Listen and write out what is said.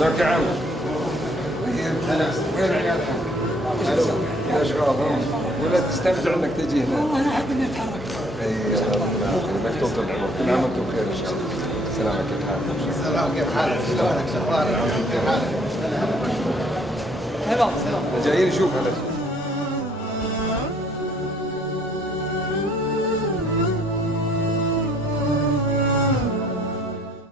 ذاك عام وين العيال؟ اشغال ولا تستمتع انك تجي هنا؟ والله انا احب اني اتحرك. اي انك تطول العمر، كل عام وانتم بخير ان شاء الله. سلامة، كيف حالك؟ السلام، كيف حالك؟ شلونك؟ شو اخبارك؟ كيف حالك؟ جايين نشوف هذا.